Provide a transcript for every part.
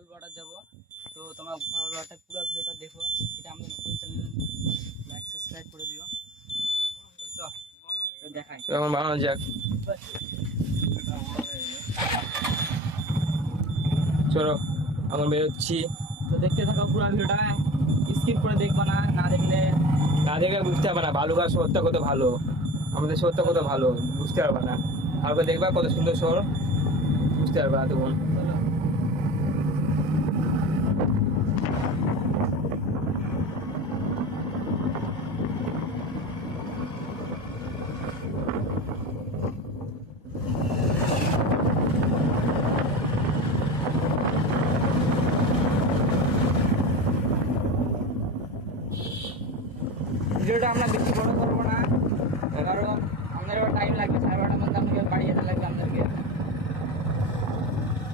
ভরাল বাড়া যাবো। তো তোমরা ভরাল বাড়াটা পুরো ভিডিওটা দেখো। এটা আমাদের নতুন চ্যানেল, লাইক সাবস্ক্রাইব করে দিও। তো চল দেখাই এখন বানানো যাক। চলো এখন বেরোচ্ছি। তো দেখতে থাকো পুরো ভিডিওটা, স্কিপ করে দেখবা না, না দেখলে বুঝতে পারবে না বালুঘাট শহরটা কত ভালো, আমাদের শহরটা কত ভালো বুঝতে পারবে না। তারপর দেখবা কত সুন্দর শহর, বুঝতে পারবে না তখন। ভিডিওটা আমরা বেশি বড় করবো না, কারণ আমাদের এবার টাইম লাগবে, 12:30টার মধ্যে আমাকে বাড়ি যেতে লাগবে আমাদেরকে।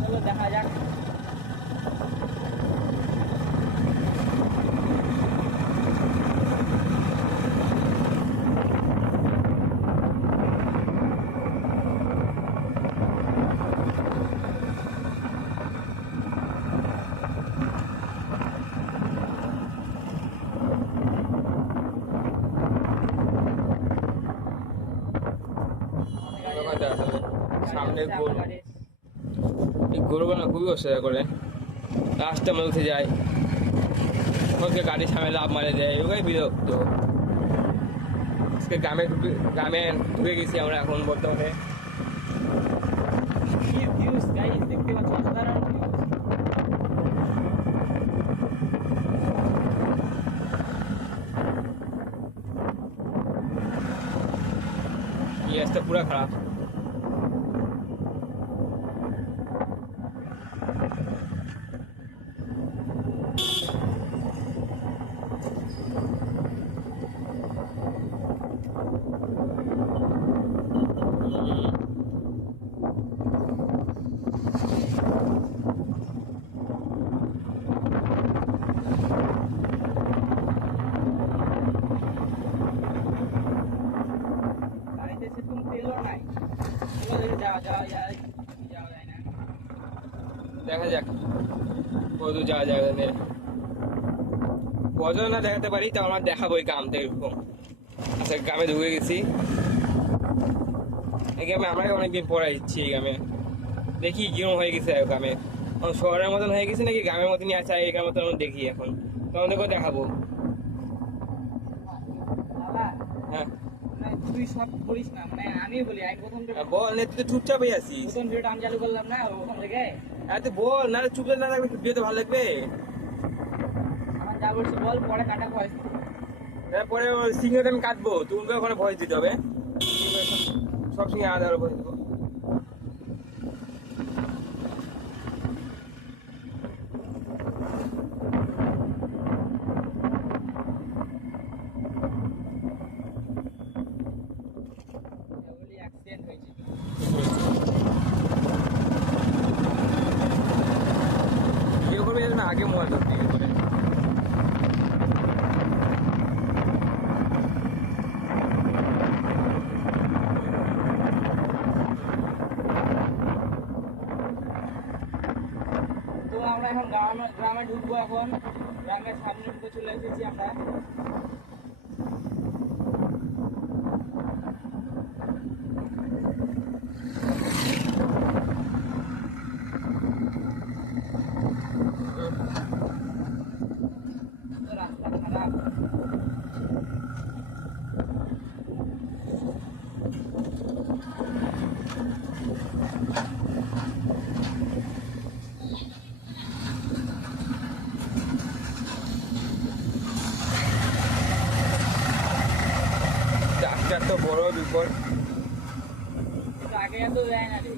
চলো দেখা যাক। সামনে গরু বানা খুবই অসুবিধা করে, রাস্তার মধ্যে উঠে যায়, ওকে গাড়ির সামনে লাভ মারে দেয়, ওটাই বিরক্ত। আজকে গ্রামে ঢুকে গেছি আমরা এখন বর্তমানে। দেখতে পাচ্ছ অসাধারণ রাস্তা পুরা খারাপ। দেখা যাক কত যাওয়া যাবে। কত না দেখাতে পারি তো আমার দেখাবো এই গ্রামটা এরকম। আচ্ছা গ্রামে ঢুকে গেছি, এই গ্রামে আমাকে অনেকদিন পরে ইচ্ছি। এই গ্রামে দেখি কিরকম হয়ে গেছে গ্রামে, শহরের মতন হয়ে গেছে নাকি গ্রামের মতনই আছে এই গ্রামের মতন দেখি এখন। তোমাদেরকেও দেখাবো। হ্যাঁ তুই সব বলিস না, মানে আমি বলি আমি প্রথম বল, তুই তো চুপচাপই আছিস। প্রথম ভিডিওটা আমি চালু করলাম না ওখান থেকে। তুই বল, না চুপে না থাকলে ভিডিও তো ভালো লাগবে। আমার যা বলছি বল, পরে কাটা ভয়েস। তারপরে সিঙ্গেল আমি কাটবো, তুমি ওখানে ভয়েস দিতে হবে, সব সঙ্গে আলাদা আলাদা ভয়েস দেবো। অ্যাক্সিডেন্ট হয়েছে। ভিডিও করবে না আগে মোবাইল ধরতে করে। তো আমরা এখন গ্রামে ঢুকবো। এখন গ্রামের সামনে ঢুকে চলে এসেছি আমরা। রাস্তা খারাপ, ডাক্তার তো বড় বিপদ। আগে এত যায় না রে।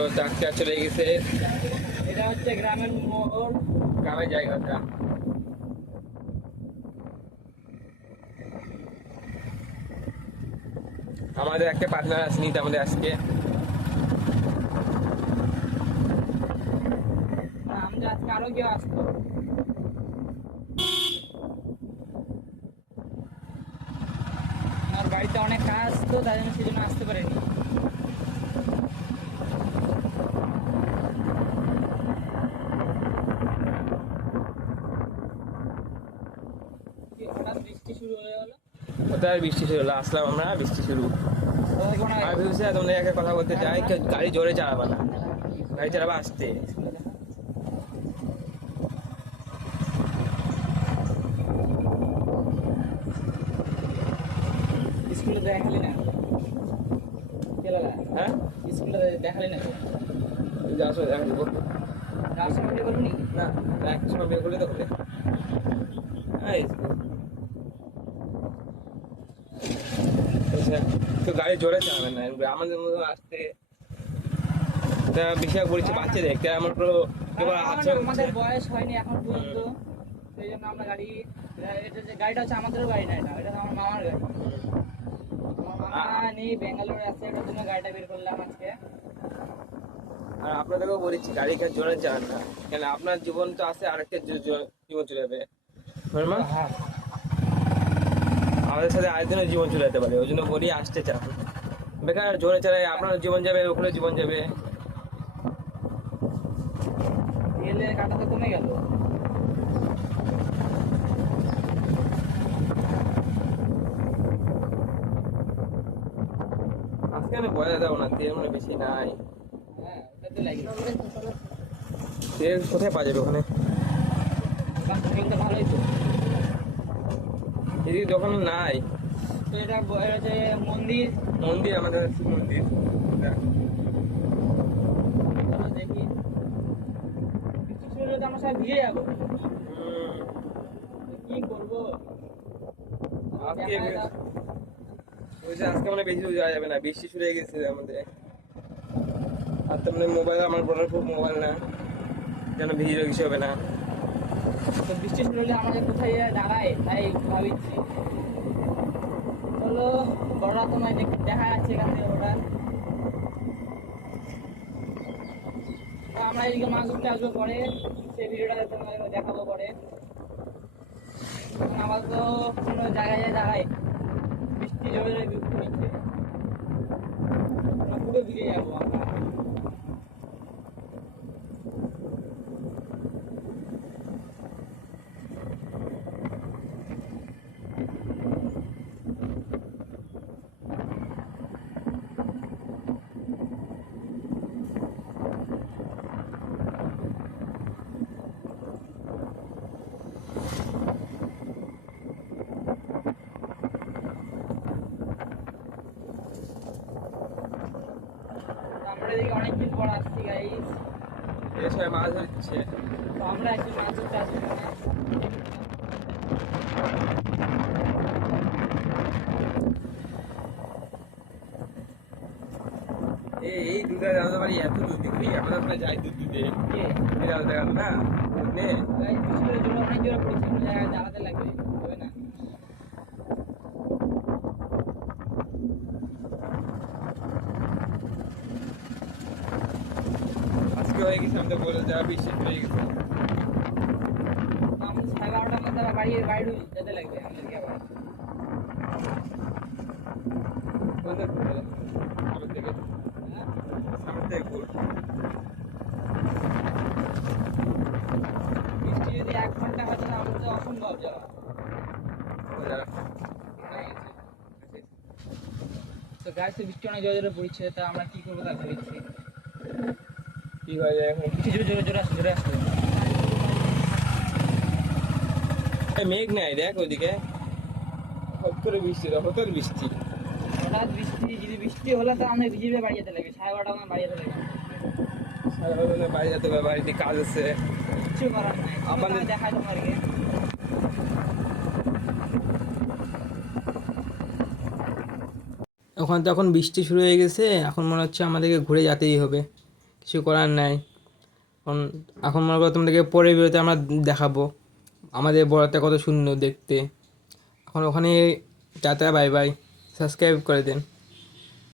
বড় ট্রাকটা চলে গেছে। এটা হচ্ছে গ্রামের মোড়। গ্রামের জায়গাটা। আমাদের একটা পার্টনার আসেনি আমাদের আজকে। আমাদের আজকে আরো কেউ আসতো। আমার বাড়িতে অনেক কাজ তো, তাই জন্য সেজন্য আসতে পারেনি। হঠাৎ বৃষ্টি শুরু হয়ে গেল। কোথায় বৃষ্টি শুরু হলো? আসলাম আমরা, বৃষ্টি শুরু। আর ভেবেছি তোমরা একটা কথা বলতে চাই, গাড়ি জোরে চালাবা না, গাড়ি চালাবা আসতে। স্কুলে দেখালি না হ্যাঁ, স্কুলে দেখালি না তো? আসো দেখা দেবো। যাওয়ার সময় বের করবি না, এক সময় বের করলে তো হবে। হ্যাঁ, তো গাড়ি জোরে চালাবেন না, আমাদের মতো আসতে। বিষয় বলছি বাচ্চাদের আমার পুরো আমাদের বয়স হয়নি এখন পর্যন্ত, সেই জন্য আমরা গাড়ি, এটা যে গাড়িটা হচ্ছে আমাদেরও গাড়ি না, এটা আমার মামার গাড়ি। আমার মামা নেই, ব্যাঙ্গালোরে আছে, ওটার জন্য গাড়িটা বের করলাম আজকে। আর আপনাদেরকেও বলেছি গাড়ি জোরে চালান না, কেন আপনার জীবন তো আছে, আরেকটা জীবন চলে যাবে। আমাদের সাথে আরেকজনের জীবন চলে যেতে পারে, ওই জন্য বলি আসতে চান। বেকার জোরে চালাই আপনার জীবন যাবে, ওখানে জীবন যাবে। তেলের কাটা তো কমে গেল। আজকে আমি বয়া দেবো না, তেল মানে বেশি নাই। হ্যাঁ, ওটাতে লাগে। তেল কোথায় পাওয়া যাবে ওখানে? তেলটা ভালোই তো। এদিকে দোকান নাই। তো এটা হচ্ছে মন্দির। মন্দির, আমাদের শিব মন্দির। দেখি বৃষ্টি শুরু হলে তো আমরা সব ভিজে যাবো, কি করবো? আজকে আজকে মানে বেশি দূর যাওয়া যাবে না, বৃষ্টি শুরু হয়ে গেছে আমাদের। আর তো মানে মোবাইল, আমার বড় খুব মোবাইল না, যেন ভিডিও কিছু হবে না। তো বৃষ্টি শুরু হলে আমাদের কোথায় দাঁড়ায়, তাই ভাবিছি চলো বড়রা তোমায় দেখা যাচ্ছে এখান থেকে ওটা। তো আমরা এদিকে মাছ ধরতে আসবো পরে, সেই ভিডিওটা তোমাদের দেখাবো পরে। আমার তো কোনো জায়গায় দাঁড়ায়, বৃষ্টি জোরে জোরে হচ্ছে, পুরো ভিজে যাবো আমরা। আমরা এদিকে অনেকদিন পর আসছি গাইস, এই সময় মাছ ধরছে। তো আমরা একটু মাছ ধরতে আসছি। এই দুধে জানতে পারি এত দুধ দিবি, আমরা ওখানে যাই দুধ দিতে। দেখান না বুঝলে? অনেক জোরে পড়েছে, কোনো জায়গায় দাঁড়াতে লাগবে, হবে না। আজকে হয়ে গেছে, আমাদের বলে দেওয়া বৃষ্টি হয়ে গেছে। আমাদের 11:30টার মধ্যে আবার বাড়ি যেতে লাগবে আমাদেরকে আবার। কোথায় ঘুরে? সামনে থেকে, সামনে থেকে ঘুর। বৃষ্টি যদি 1 ঘন্টা হয় তাহলে তো অসম্ভব যাওয়া। তো গাড়িতে বৃষ্টি অনেক জোরে জোরে পড়ছে, তা আমরা কি করবো তা ভেবেছি। কি হয়ে যায় এখন? বৃষ্টি জোরে জোরে জোরে আসছে, জোরে আসছে। মেঘ নাই দেখ ওইদিকে, হট করে বৃষ্টি, হঠাৎ বৃষ্টি। হঠাৎ বৃষ্টি, যদি বৃষ্টি হলে তো আমরা ভিজে বাড়ি যেতে লাগবে, 12:30 আমার বাড়ি যেতে লাগবে। বাড়ি যেতে হবে, বাড়িতে কাজ আছে, কিচ্ছু করার নাই। আমাদের দেখায় তোমাদেরকে। ওখানে তখন বৃষ্টি শুরু হয়ে গেছে, এখন মনে হচ্ছে আমাদেরকে ঘুরে যেতেই হবে। কিছু করার নাই। এখন এখন মনে করো তোমাদেরকে পরের ভিডিওতে আমরা দেখাবো আমাদের বড়াতে কত সুন্দর দেখতে। এখন ওখানে টাটা, বাই বাই, সাবস্ক্রাইব করে দেন।